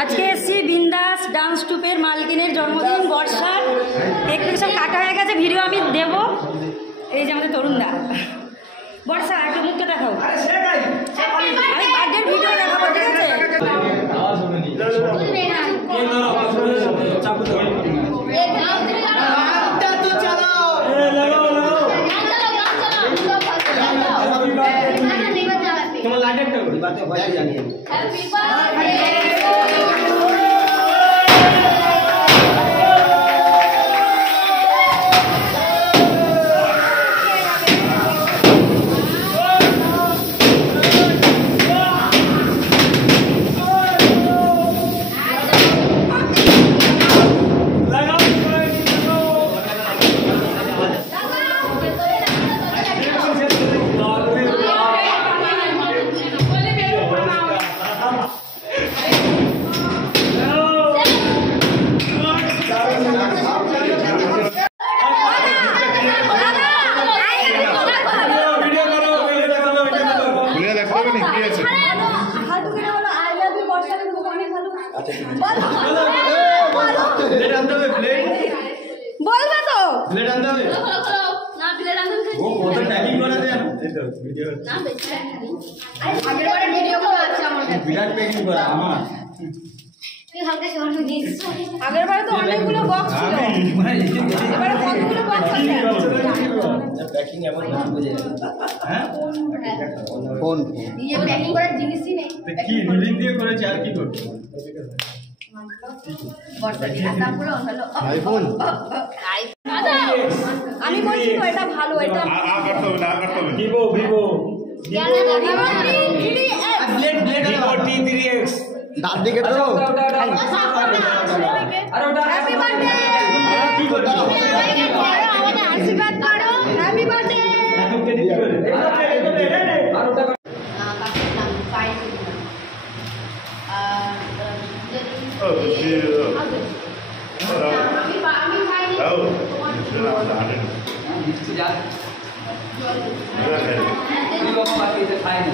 আজকে এসছি বিন্দাস ডান্স ট্রুপের মালকিনের জন্মদিন বর্ষার। একটু সব কাটা হয়ে গেছে, ভিডিও আমি দেব। এই যে আমাদের তরুণদা। বর্ষা একটু মুখটা দেখাও। আমি বার্থডের ভিডিও দেখাবো, ঠিক আছে? তোমার লাইট একটা করি বাতে ভয় জানিয়ে হ্যাপি বার্থডে। বলবে তো ব্লেড আনতে হবে না ব্লেড আনতে হবে ও কত ট্যাগিং করে দেন এই তো ভিডিও না বেশি আরে আগের বারে ভিডিও করা আছে আমার কাছে বিরাট ট্যাগিং করা আমার তুই হালকা শর্ট দিস আগের বারে তো অনেকগুলো বক্স ছিল, এবারে কতগুলো বক্স আছে? প্যাকিং এমন না বুঝে হ্যাঁ ফোন দিয়ে প্যাকিং করার জিনিসই নেই তো কি রিলিং দিয়ে করেছে আর কি করতে আইফোন আমি বলছি তো এটা ভালো, এটা Vivo Vivo blade blade Vivo T3X ডান দিকে তো হ্যাপি বার্থডে। কি করছো আমাদের আশীর্বাদ করো, হ্যাপি বার্থডে। খায় না